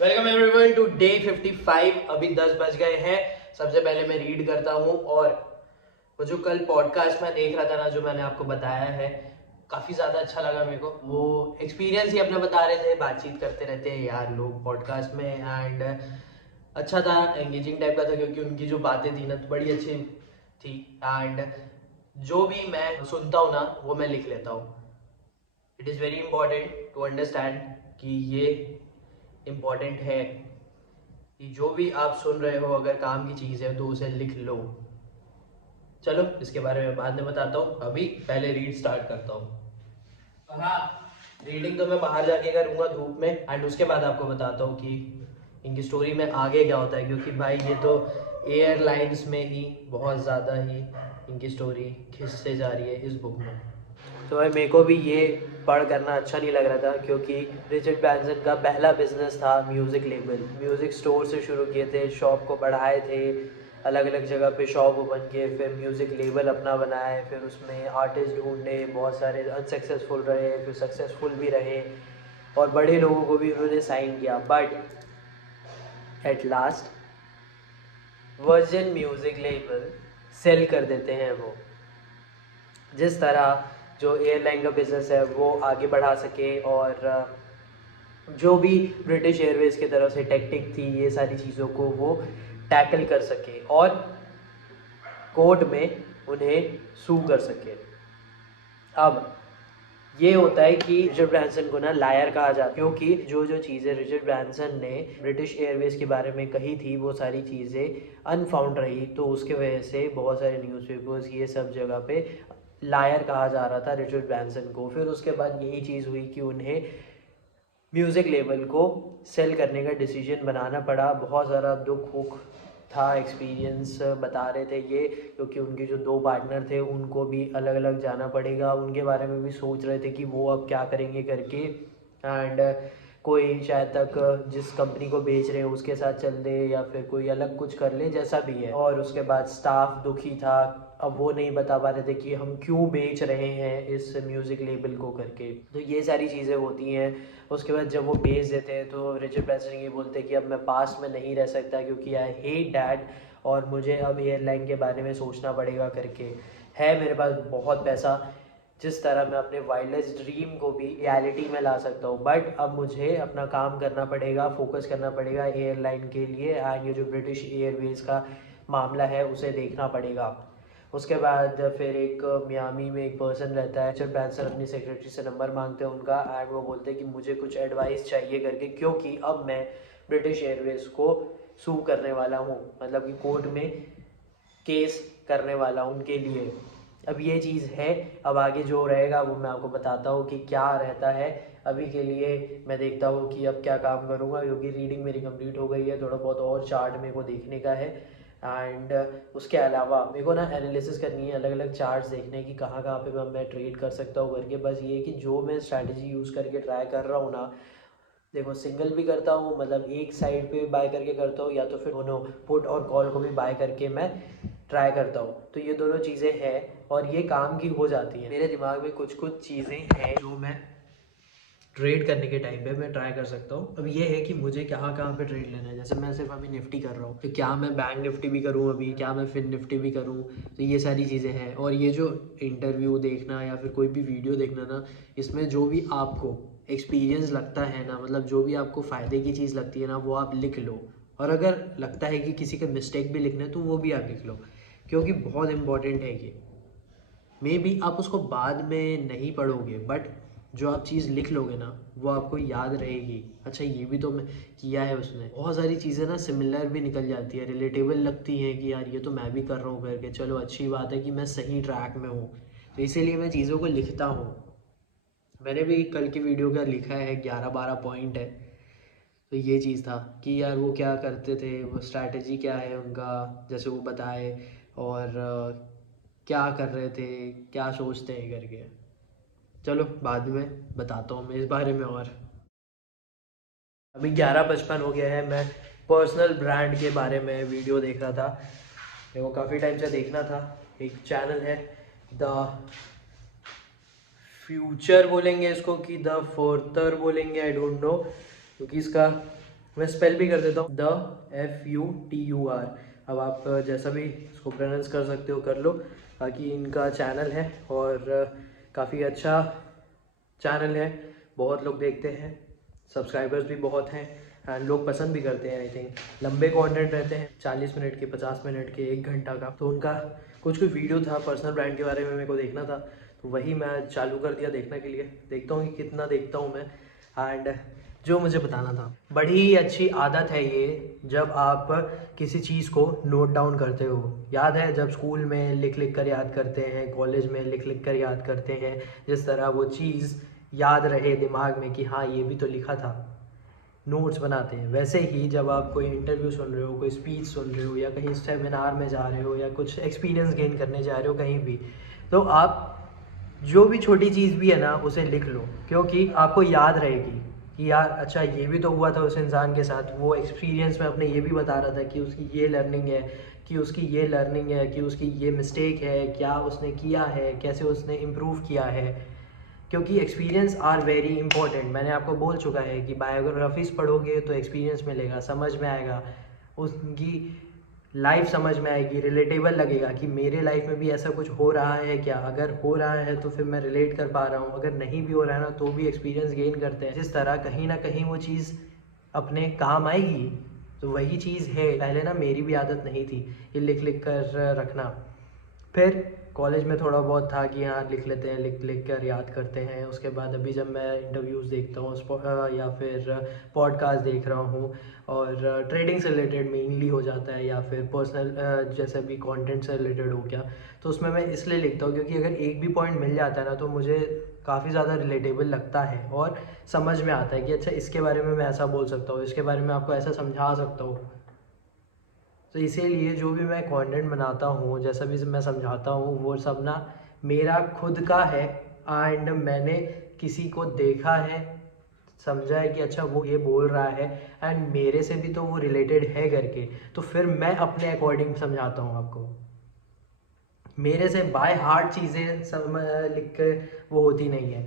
Welcome everyone to day 55। अभी 10 बज गए हैं। सबसे पहले मैं रीड करता हूँ और वो जो कल पॉडकास्ट में देख रहा था ना, जो मैंने आपको बताया है, काफ़ी ज़्यादा अच्छा लगा मेरे को। वो एक्सपीरियंस ही अपना बता रहे थे, बातचीत करते रहते हैं यार लोग पॉडकास्ट में। एंड अच्छा था, एंगेजिंग टाइप का था, क्योंकि उनकी जो बातें थी ना तो बड़ी अच्छी थी। एंड जो भी मैं सुनता हूँ ना वो मैं लिख लेता हूँ। It is very important to understand कि ये इम्पॉर्टेंट है कि जो भी आप सुन रहे हो अगर काम की चीज़ है तो उसे लिख लो। चलो इसके बारे में बाद में बताता हूँ, अभी पहले रीड स्टार्ट करता हूँ। और हाँ, रीडिंग तो मैं बाहर जाके करूँगा धूप में, एंड उसके बाद आपको बताता हूँ कि इनकी स्टोरी में आगे क्या होता है, क्योंकि भाई ये तो एयरलाइंस में ही बहुत ज़्यादा ही इनकी स्टोरी खिंचते जा रही है इस बुक में। तो भाई मेरे को भी ये पढ़ करना अच्छा नहीं लग रहा था, क्योंकि रिचर्ड ब्रैंसन का पहला बिजनेस था म्यूज़िक लेबल। म्यूज़िक स्टोर से शुरू किए थे, शॉप को बढ़ाए थे, अलग अलग जगह पे शॉप ओपन किए, फिर म्यूज़िक लेबल अपना बनाए, फिर उसमें आर्टिस्ट ढूंढे, बहुत सारे अनसक्सेसफुल रहे, फिर सक्सेसफुल भी रहे, और बड़े लोगों को भी उन्होंने साइन किया। But at last Virgin music label sell कर देते हैं वो। जिस तरह जो एयरलाइन का बिज़नेस है वो आगे बढ़ा सके, और जो भी ब्रिटिश एयरवेज़ की तरफ से टेक्टिक थी, ये सारी चीज़ों को वो टैकल कर सके और कोर्ट में उन्हें सू कर सके। अब ये होता है कि रिचर्ड ब्रैंसन को ना लायर कहा जाता है, क्योंकि जो जो चीज़ें रिचर्ड ब्रैंसन ने ब्रिटिश एयरवेज़ के बारे में कही थी वो सारी चीज़ें अनफाउंड रही, तो उसके वजह से बहुत सारे न्यूज़पेपर्स ये सब जगह पे लायर कहा जा रहा था रिचर्ड ब्रैंसन को। फिर उसके बाद यही चीज़ हुई कि उन्हें म्यूज़िक लेबल को सेल करने का डिसीजन बनाना पड़ा। बहुत ज़्यादा दुख था, एक्सपीरियंस बता रहे थे ये, क्योंकि उनके जो दो पार्टनर थे उनको भी अलग अलग जाना पड़ेगा, उनके बारे में भी सोच रहे थे कि वो अब क्या करेंगे करके। एंड कोई शायद तक जिस कंपनी को बेच रहे हैं उसके साथ चल दे, या फिर कोई अलग कुछ कर ले, जैसा भी है। और उसके बाद स्टाफ दुखी था, अब वो नहीं बता पा रहे थे कि हम क्यों बेच रहे हैं इस म्यूज़िक लेबल को करके। तो ये सारी चीज़ें होती हैं। उसके बाद जब वो बेच देते हैं तो रिचर्ड ब्रैंसन ये बोलते हैं कि अब मैं पास्ट में नहीं रह सकता, क्योंकि आई हेट डैड, और मुझे अब एयरलाइन के बारे में सोचना पड़ेगा करके। है मेरे पास बहुत पैसा, जिस तरह मैं अपने वाइल्डेस्ट ड्रीम को भी रियलिटी में ला सकता हूँ, बट अब मुझे अपना काम करना पड़ेगा, फोकस करना पड़ेगा एयरलाइन के लिए, एंड ये जो ब्रिटिश एयरवेज़ का मामला है उसे देखना पड़ेगा। उसके बाद फिर एक मियामी में एक पर्सन रहता है, रिचर्ड ब्रैंसन अपनी सेक्रेटरी से नंबर मांगते हैं उनका, एंड वो बोलते हैं कि मुझे कुछ एडवाइस चाहिए करके, क्योंकि अब मैं ब्रिटिश एयरवेज़ को सू करने वाला हूँ, मतलब कि कोर्ट में केस करने वाला हूँ उनके लिए। अब ये चीज़ है, अब आगे जो रहेगा वो मैं आपको बताता हूँ कि क्या रहता है। अभी के लिए मैं देखता हूँ कि अब क्या काम करूँगा, क्योंकि रीडिंग मेरी कंप्लीट हो गई है, थोड़ा बहुत और चार्ट मेरे को देखने का है। एंड उसके अलावा मेरे को ना एनालिसिस करनी है, अलग अलग चार्ट्स देखने की, कहाँ कहाँ पे मैं ट्रेड कर सकता हूँ करके। बस ये कि जो मैं स्ट्रैटेजी यूज़ करके ट्राई कर रहा हूँ ना, देखो सिंगल भी करता हूँ, मतलब एक साइड पे बाय करके करता हूँ, या तो फिर दोनों पुट और कॉल को भी बाय करके मैं ट्राई करता हूँ। तो ये दोनों चीज़ें हैं और ये काम की हो जाती हैं। मेरे दिमाग में कुछ कुछ चीज़ें हैं जो मैं ट्रेड करने के टाइम पे मैं ट्राई कर सकता हूँ। अब ये है कि मुझे कहाँ कहाँ पे ट्रेड लेना है। जैसे मैं सिर्फ अभी निफ्टी कर रहा हूँ, तो क्या मैं बैंक निफ्टी भी करूँ अभी, क्या मैं फिर निफ्टी भी करूँ, तो ये सारी चीज़ें हैं। और ये जो इंटरव्यू देखना या फिर कोई भी वीडियो देखना ना, इसमें जो भी आपको एक्सपीरियंस लगता है ना, मतलब जो भी आपको फ़ायदे की चीज़ लगती है ना, वो आप लिख लो। और अगर लगता है कि किसी का मिस्टेक भी लिखना है तो वो भी आप लिख लो, क्योंकि बहुत इंपॉर्टेंट है ये। मे बी आप उसको बाद में नहीं पढ़ोगे, बट जो आप चीज़ लिख लोगे ना वो आपको याद रहेगी। अच्छा ये भी तो मैं किया है, उसमें बहुत सारी चीज़ें ना सिमिलर भी निकल जाती है, रिलेटेबल लगती हैं कि यार ये तो मैं भी कर रहा हूँ करके। चलो अच्छी बात है कि मैं सही ट्रैक में हूँ, तो इसीलिए मैं चीज़ों को लिखता हूँ। मैंने भी कल की वीडियो का लिखा है, 11-12 पॉइंट है। तो ये चीज़ था कि यार वो क्या करते थे, वो स्ट्रैटेजी क्या है उनका, जैसे वो बताए, और क्या कर रहे थे, क्या सोचते हैं करके। चलो बाद में बताता हूँ मैं इस बारे में। और अभी 11:55 हो गया है, मैं पर्सनल ब्रांड के बारे में वीडियो देख रहा था। मेरे को काफ़ी टाइम से देखना था। एक चैनल है द फ्यूचर बोलेंगे इसको कि द फोर्थर बोलेंगे, आई डोंट नो, क्योंकि इसका मैं स्पेल भी कर देता हूँ, DFUTUR। अब आप जैसा भी इसको प्रोनाउंस कर सकते हो कर लो। बाकी इनका चैनल है और काफ़ी अच्छा चैनल है, बहुत लोग देखते हैं, सब्सक्राइबर्स भी बहुत हैं एंड लोग पसंद भी करते हैं। आई थिंक लंबे कंटेंट रहते हैं, 40 मिनट के, 50 मिनट के, 1 घंटा का। तो उनका कुछ वीडियो था पर्सनल ब्रांड के बारे में, मेरे को देखना था, तो वही मैं चालू कर दिया देखने के लिए। देखता हूँ कि कितना देखता हूँ मैं एंड जो मुझे बताना था। बड़ी अच्छी आदत है ये, जब आप किसी चीज़ को नोट डाउन करते हो। याद है जब स्कूल में लिख लिख कर याद करते हैं, कॉलेज में लिख लिख कर याद करते हैं, जिस तरह वो चीज़ याद रहे दिमाग में कि हाँ ये भी तो लिखा था, नोट्स बनाते हैं, वैसे ही जब आप कोई इंटरव्यू सुन रहे हो, कोई स्पीच सुन रहे हो, या कहीं सेमिनार में जा रहे हो, या कुछ एक्सपीरियंस गेन करने जा रहे हो कहीं भी, तो आप जो भी छोटी चीज़ भी है ना उसे लिख लो, क्योंकि आपको याद रहेगी कि यार अच्छा ये भी तो हुआ था उस इंसान के साथ। वो एक्सपीरियंस में अपने ये भी बता रहा था कि उसकी ये लर्निंग है, कि उसकी ये लर्निंग है, कि उसकी ये मिस्टेक है, क्या उसने किया है, कैसे उसने इम्प्रूव किया है। क्योंकि एक्सपीरियंस आर वेरी इंपॉर्टेंट। मैंने आपको बोल चुका है कि बायोग्राफीज़ पढ़ोगे तो एक्सपीरियंस मिलेगा, समझ में आएगा, उसकी लाइफ समझ में आएगी, रिलेटेबल लगेगा कि मेरे लाइफ में भी ऐसा कुछ हो रहा है क्या। अगर हो रहा है तो फिर मैं रिलेट कर पा रहा हूँ, अगर नहीं भी हो रहा है ना तो भी एक्सपीरियंस गेन करते हैं। जिस तरह कहीं ना कहीं वो चीज़ अपने काम आएगी। तो वही चीज़ है, पहले ना मेरी भी आदत नहीं थी ये लिख लिख कर रखना। फिर कॉलेज में थोड़ा बहुत था कि हाँ लिख लेते हैं, लिख लिख कर याद करते हैं। उसके बाद अभी जब मैं इंटरव्यूज़ देखता हूँ या फिर पॉडकास्ट देख रहा हूँ, और ट्रेडिंग से रिलेटेड मेनली हो जाता है, या फिर पर्सनल जैसे भी कंटेंट से रिलेटेड हो गया, तो उसमें मैं इसलिए लिखता हूँ क्योंकि अगर एक भी पॉइंट मिल जाता है ना तो मुझे काफ़ी ज़्यादा रिलेटेबल लगता है और समझ में आता है कि अच्छा इसके बारे में मैं ऐसा बोल सकता हूँ, इसके बारे में आपको ऐसा समझा सकता हूँ। तो इसीलिए जो भी मैं कंटेंट बनाता हूँ, जैसा भी मैं समझाता हूँ, वो सब ना मेरा खुद का है एंड मैंने किसी को देखा है, समझा है कि अच्छा वो ये बोल रहा है एंड मेरे से भी तो वो रिलेटेड है करके, तो फिर मैं अपने अकॉर्डिंग समझाता हूँ आपको। मेरे से बाय हार्ट चीज़ें सब लिख के वो होती नहीं है।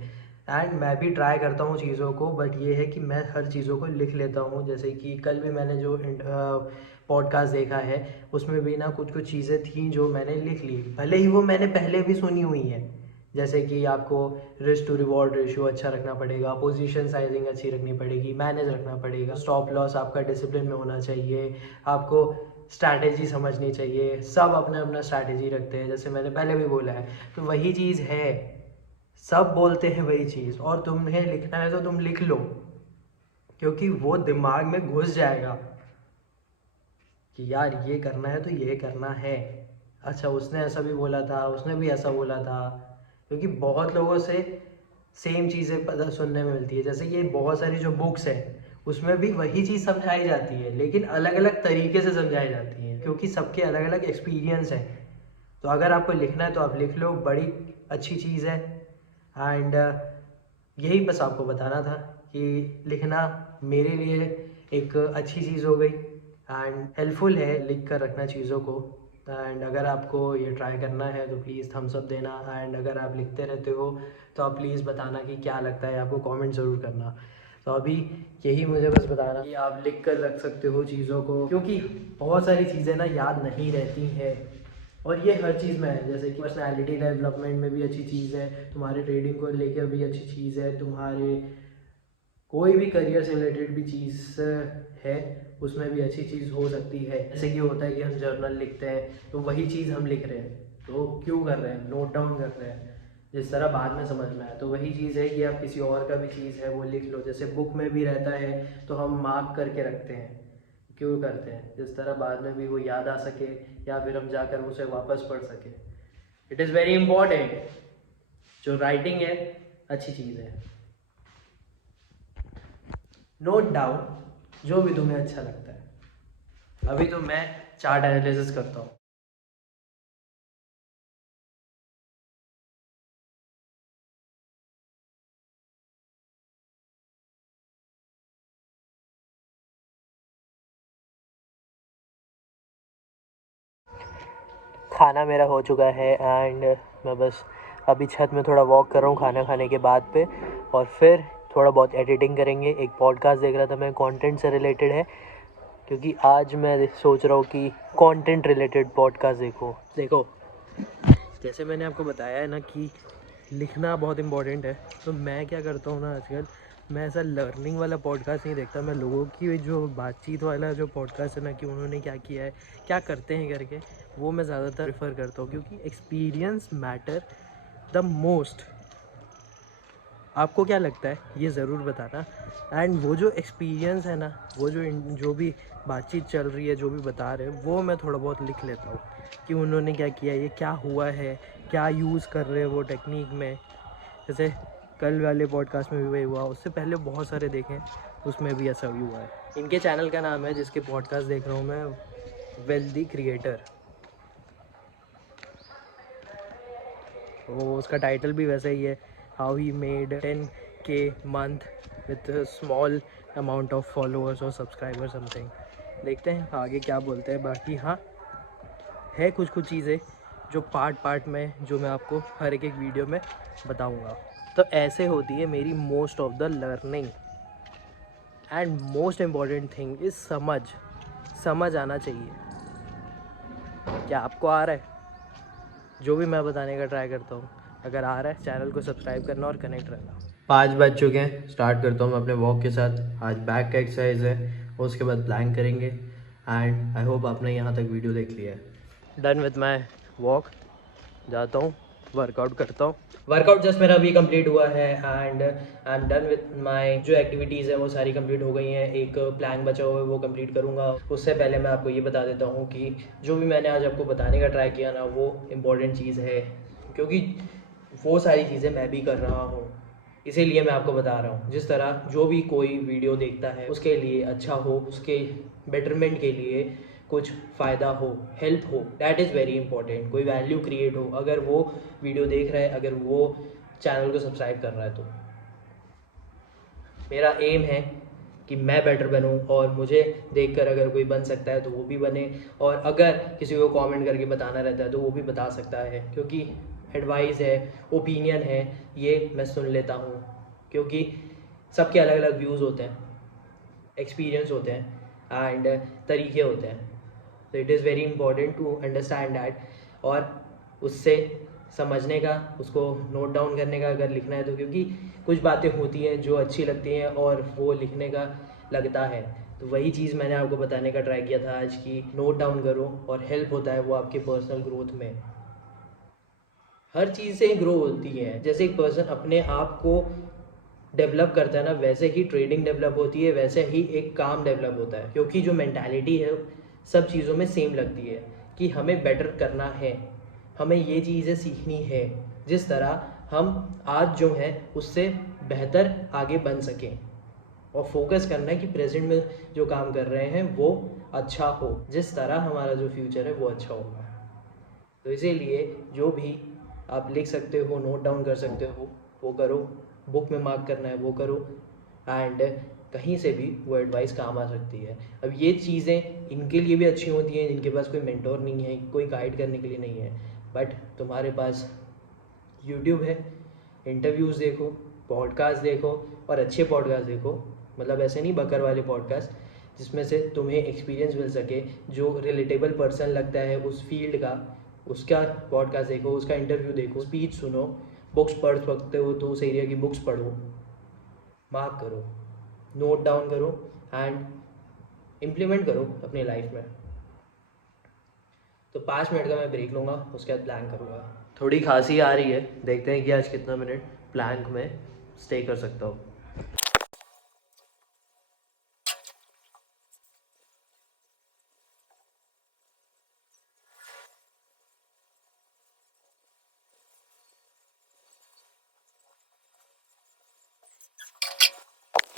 एंड मैं भी ट्राई करता हूँ चीज़ों को, बट ये है कि मैं हर चीज़ों को लिख लेता हूँ। जैसे कि कल भी मैंने जो पॉडकास्ट देखा है उसमें भी ना कुछ कुछ चीज़ें थी जो मैंने लिख ली, भले ही वो मैंने पहले भी सुनी हुई हैं। जैसे कि आपको रिस्क टू रिवॉर्ड रेशियो अच्छा रखना पड़ेगा, पोजीशन साइजिंग अच्छी रखनी पड़ेगी, मैनेज रखना पड़ेगा, स्टॉप लॉस आपका डिसिप्लिन में होना चाहिए, आपको स्ट्रैटेजी समझनी चाहिए। सब अपना अपना स्ट्रैटेजी रखते हैं, जैसे मैंने पहले भी बोला है। तो वही चीज़ है, सब बोलते हैं वही चीज़, और तुम्हें लिखना है तो तुम लिख लो, क्योंकि वो दिमाग में घुस जाएगा कि यार ये करना है तो ये करना है। अच्छा उसने ऐसा भी बोला था, उसने भी ऐसा बोला था, क्योंकि बहुत लोगों से सेम चीज़ें पता सुनने में मिलती है। जैसे ये बहुत सारी जो बुक्स हैं उसमें भी वही चीज़ समझाई जाती है, लेकिन अलग अलग तरीके से समझाई जाती है, क्योंकि सबके अलग अलग एक्सपीरियंस हैं। तो अगर आपको लिखना है तो आप लिख लो, बड़ी अच्छी चीज़ है। एंड यही बस आपको बताना था कि लिखना मेरे लिए एक अच्छी चीज़ हो गई एंड हेल्पफुल है लिख कर रखना चीज़ों को। एंड अगर आपको ये ट्राई करना है तो प्लीज़ थम्स अप देना, एंड अगर आप लिखते रहते हो तो आप प्लीज़ बताना कि क्या लगता है आपको, कमेंट ज़रूर करना। तो अभी यही मुझे बस बताना कि आप लिख कर रख सकते हो चीज़ों को, क्योंकि बहुत सारी चीज़ें ना याद नहीं रहती हैं, और ये हर चीज़ में है। जैसे कि पर्सनैलिटी डेवलपमेंट में भी अच्छी चीज़ है, तुम्हारे ट्रेडिंग को लेकर भी अच्छी चीज़ है, तुम्हारे कोई भी करियर से रिलेटेड भी चीज़ है उसमें भी अच्छी चीज़ हो सकती है। जैसे कि होता है कि हम जर्नल लिखते हैं तो वही चीज़ हम लिख रहे हैं, तो क्यों कर रहे हैं, नोट डाउन कर रहे हैं, जिस तरह बाद में समझ में आए। तो वही चीज़ है कि आप किसी और का भी चीज़ है वो लिख लो, जैसे बुक में भी रहता है तो हम मार्क करके रखते हैं, क्यों करते हैं, जिस तरह बाद में भी वो याद आ सके, या फिर हम जाकर उसे वापस पढ़ सके। It is very important. जो राइटिंग है अच्छी चीज़ है। नोट डाउन जो भी तुम्हें अच्छा लगता है। अभी तो मैं चार्ट एनालिसिस करता हूँ। खाना मेरा हो चुका है एंड मैं बस अभी छत में थोड़ा वॉक कर रहा हूँ खाना खाने के बाद पे, और फिर थोड़ा बहुत एडिटिंग करेंगे। एक पॉडकास्ट देख रहा था मैं, कंटेंट से रिलेटेड है, क्योंकि आज मैं सोच रहा हूँ कि कंटेंट रिलेटेड पॉडकास्ट देखो जैसे मैंने आपको बताया है ना कि लिखना बहुत इम्पोर्टेंट है, तो मैं क्या करता हूँ ना आजकल, मैं ऐसा लर्निंग वाला पॉडकास्ट नहीं देखता। मैं लोगों की जो बातचीत वाला जो पॉडकास्ट है ना, कि उन्होंने क्या किया है, क्या करते हैं करके, वो मैं ज़्यादातर प्रेफर करता हूँ, क्योंकि एक्सपीरियंस मैटर द मोस्ट। आपको क्या लगता है ये ज़रूर बताना। एंड वो जो एक्सपीरियंस है ना, वो जो भी बातचीत चल रही है, जो भी बता रहे हैं, वो मैं थोड़ा बहुत लिख लेता हूँ कि उन्होंने क्या किया, ये क्या हुआ है, क्या यूज़ कर रहे हैं वो टेक्निक में। जैसे कल वाले पॉडकास्ट में भी वही हुआ, उससे पहले बहुत सारे देखे, उसमें भी ऐसा ही हुआ है। इनके चैनल का नाम है, जिसके पॉडकास्ट देख रहा हूँ मैं, वेल्दी क्रिएटर। तो उसका टाइटल भी वैसा ही है, how he made 10K month with small amount of followers और सब्सक्राइबर समथिंग। देखते हैं आगे क्या बोलते हैं। बाकी हाँ, है कुछ चीज़ें जो पार्ट में, जो मैं आपको हर एक वीडियो में बताऊंगा। तो ऐसे होती है मेरी most of the learning. And most important thing is समझ आना चाहिए। क्या आपको आ रहा है जो भी मैं बताने का ट्राई करता हूँ? अगर आ रहा है, चैनल को सब्सक्राइब करना और कनेक्ट रहना। 5 बज चुके हैं, स्टार्ट करता हूँ मैं अपने वॉक के साथ। आज बैक का एक्सरसाइज है, उसके बाद प्लैंक करेंगे। एंड आई होप आपने यहाँ तक वीडियो देख लिया है। डन विथ माई वॉक, जाता हूँ, वर्कआउट करता हूँ। वर्कआउट जस्ट मेरा अभी कंप्लीट हुआ है and I am done with my जो एक्टिविटीज़ है वो सारी कंप्लीट हो गई हैं। एक प्लान बचा हुआ है, वो कंप्लीट करूँगा। उससे पहले मैं आपको ये बता देता हूँ कि जो भी मैंने आज आपको बताने का ट्राई किया ना, वो इम्पोर्टेंट चीज़ है, क्योंकि वो सारी चीज़ें मैं भी कर रहा हूँ, इसीलिए मैं आपको बता रहा हूँ। जिस तरह जो भी कोई वीडियो देखता है, उसके लिए अच्छा हो, उसके बेटरमेंट के लिए कुछ फ़ायदा हो, हेल्प हो, दैट इज़ वेरी इंपॉर्टेंट। कोई वैल्यू क्रिएट हो, अगर वो वीडियो देख रहा है, अगर वो चैनल को सब्सक्राइब कर रहा है, तो मेरा एम है कि मैं बेटर बनूं, और मुझे देखकर अगर कोई बन सकता है तो वो भी बने। और अगर किसी को कमेंट करके बताना रहता है तो वो भी बता सकता है, क्योंकि एडवाइस है, ओपिनियन है, ये मैं सुन लेता हूँ। क्योंकि सबके अलग अलग व्यूज़ होते हैं, एक्सपीरियंस होते हैं एंड तरीके होते हैं। तो it is very important to understand that, और उससे समझने का, उसको नोट डाउन करने का अगर लिखना है तो, क्योंकि कुछ बातें होती हैं जो अच्छी लगती हैं और वो लिखने का लगता है। तो वही चीज़ मैंने आपको बताने का ट्राई किया था आज, की नोट डाउन करो, और हेल्प होता है वो आपके पर्सनल ग्रोथ में। हर चीज़ से ग्रो होती है। जैसे एक पर्सन अपने आप को डेवलप करता है ना, वैसे ही ट्रेडिंग डेवलप होती है, वैसे ही एक काम डेवलप होता है। क्योंकि जो मेंटालिटी है सब चीज़ों में सेम लगती है, कि हमें बेटर करना है, हमें ये चीज़ें सीखनी है, जिस तरह हम आज जो हैं उससे बेहतर आगे बन सकें। और फोकस करना है कि प्रेजेंट में जो काम कर रहे हैं वो अच्छा हो, जिस तरह हमारा जो फ्यूचर है वो अच्छा होगा। तो इसीलिए जो भी आप लिख सकते हो, नोट डाउन कर सकते हो, वो करो। बुक में मार्क करना है वो करो। एंड कहीं से भी वो एडवाइस काम आ सकती है। अब ये चीज़ें इनके लिए भी अच्छी होती हैं जिनके पास कोई मेंटोर नहीं है, कोई गाइड करने के लिए नहीं है। बट तुम्हारे पास यूट्यूब है, इंटरव्यूज़ देखो, पॉडकास्ट देखो, और अच्छे पॉडकास्ट देखो। मतलब ऐसे नहीं बकर वाले पॉडकास्ट, जिसमें से तुम्हें एक्सपीरियंस मिल सके, जो रिलेटेबल पर्सन लगता है उस फील्ड का, उसका पॉडकास्ट देखो, उसका इंटरव्यू देखो, स्पीच सुनो। बुक्स पढ़ सकते हो तो उस एरिया की बुक्स पढ़ो, मार्क करो, नोट डाउन करो एंड इम्प्लीमेंट करो अपनी लाइफ में। तो 5 मिनट का मैं ब्रेक लूँगा, उसके बाद प्लान करूँगा। थोड़ी खांसी आ रही है, देखते हैं कि आज कितना मिनट प्लैंक में स्टे कर सकता हूँ।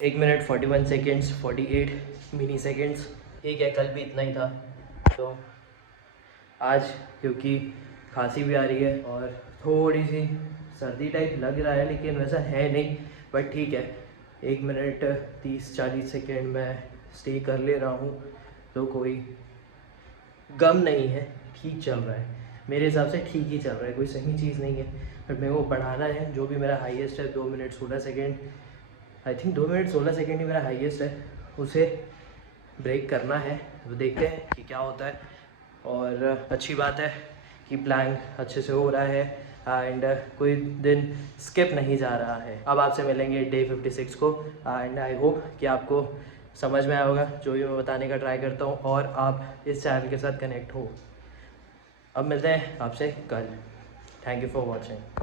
एक मिनट 41 सेकेंड्स, 48 मिनी सेकेंड्स। ठीक है, कल भी इतना ही था। तो आज क्योंकि खांसी भी आ रही है और थोड़ी सी सर्दी टाइप लग रहा है, लेकिन वैसा है नहीं, बट ठीक है। 1 मिनट 30-40 सेकेंड में स्टे कर ले रहा हूँ, तो कोई गम नहीं है, ठीक चल रहा है। मेरे हिसाब से ठीक ही चल रहा है, कोई सही चीज़ नहीं है। बट मेरे को बढ़ाना है, जो भी मेरा हाईएस्ट है 2 minute 16 second, I think 2 minute 16 second ही मेरा हाईएस्ट है, उसे ब्रेक करना है। वो देखते हैं कि क्या होता है। और अच्छी बात है कि प्लैंक अच्छे से हो रहा है एंड कोई दिन स्किप नहीं जा रहा है। अब आपसे मिलेंगे डे 56 को एंड आई होप कि आपको समझ में आया होगा जो भी मैं बताने का ट्राई करता हूँ और आप इस चैनल के साथ कनेक्ट हो। अब मिलते हैं आपसे कल। Thank you for watching.